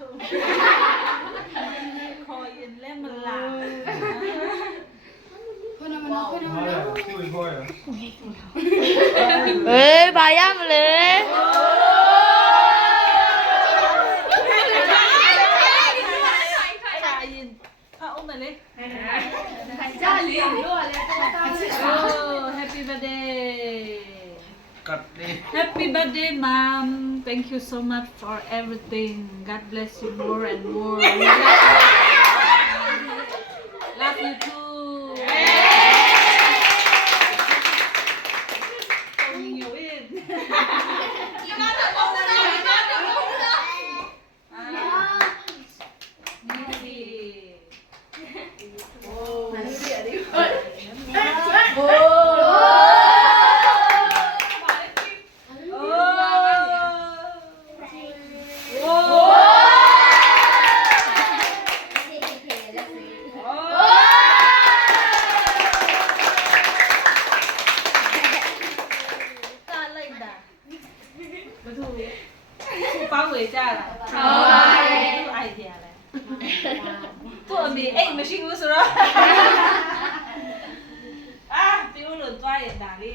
ธุคอเย็นแล้วมันลาเอ้ยบาย่ามาเลยพระอุ้มมาเลย จ้าเลี้ยงด้วยแล้วHappy birthday Happy birthday mom thank you so much for everything God bless you more and more love you too 包围家啦，ไอเดียเลยตัวมีเอ้ยไม่ใช่กูสุดหรออ่ะพี่อุ้นหลุดตัวอย่างด่าดิ